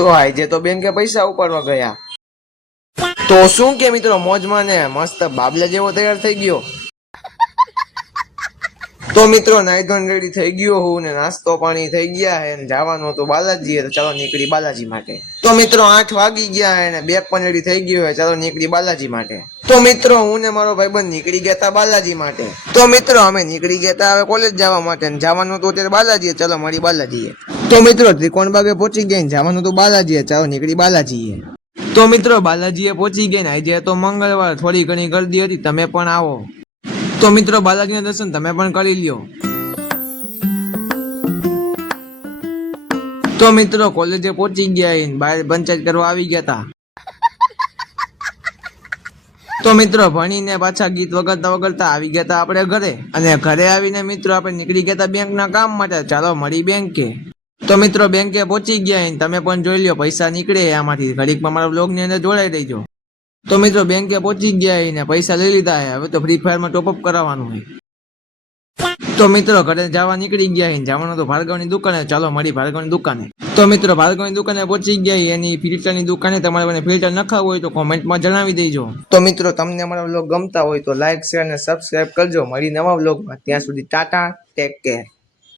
તો આજે તો બેંકે પૈસા ઉપાડવા ગયા. તો શું કે મિત્રો મોજમાં ને મસ્ત બાબલા જેવો તૈયાર થઈ ગયો. તો મિત્રો નાઈ ધોઈને રેડી થઈ ગયો હું ને નાસ્તો પાણી થઈ ગયા હે ને જવાનું તો બાલાજી, તો ચાલો નીકળી બાલાજી માટે. તો મિત્રો 8 વાગી ગયા હે ને બેગ પણ રેડી થઈ ગયો હે, ચાલો નીકળી બાલાજી માટે. તો મિત્રો હું ને મારો ભાઈબંધ નીકળી ગયા હતા બાલાજી માટે. તો મિત્રો અમે નીકળી ગયા હતા હવે કોલેજ જવા માટે, જવાનું તો અત્યારે બાલાજી, ચાલો મળી બાલાજીએ. તો મિત્રો ત્રિકોણબાગે પહોંચી ગયા ને જવાનું તો બાલાજીએ, ચાલો નીકળી બાલાજીએ. તો મિત્રો બાલાજીએ પહોંચી ગયા ને આજે તો મંગળવાર, થોડી ઘણી ગરદી હતી, તમે પણ આવો. તો મિત્રો બાલાજીના દર્શન તમે પણ કરી લ્યો. તો મિત્રો કોલેજે પહોંચી ગયા બહાર પંચાયત કરવા આવી ગયા હતા. તો મિત્રો ભણીને પાછા ગીત વગાડતા વગાડતા આવી ગયા હતા આપણે ઘરે, અને ઘરે આવીને મિત્રો આપણે નીકળી ગયા હતા બેંકના કામ માટે, ચાલો મળી બેંકે. તો મિત્રો બેંકે પહોંચી ગયા તમે પણ જોઈ લ્યો પૈસા નીકળે આમાંથી, ઘડીકમાં મારા બ્લોગની અંદર જોડાઈ દેજો. તો મિત્રો બેંકે પહોંચી ગયા ને પૈસા લઈ લીધા હવે તો ફ્રી ફાયરમાં ટોપઅપ કરાવવાનું હોય. તો મિત્રો ઘરે જવા નીકળી ગયા જવાનું તો ભાર્ગવની દુકાને, ચાલો મળી ભાર્ગવની દુકાને. તો મિત્રો ભાર્ગવની દુકાને પહોંચી ગયા એની ફિલ્ટરની દુકાને, તમારે મને ફિલ્ટર નખાવું હોય તો કોમેન્ટમાં જણાવી દેજો. તો મિત્રો તમને અમારા વ્લોગ ગમતા હોય તો લાઈક શેર અને સબસ્ક્રાઇબ કરજો. મળી નવા વ્લોગમાં, ત્યાં સુધી ટાટા, ટેક કેર.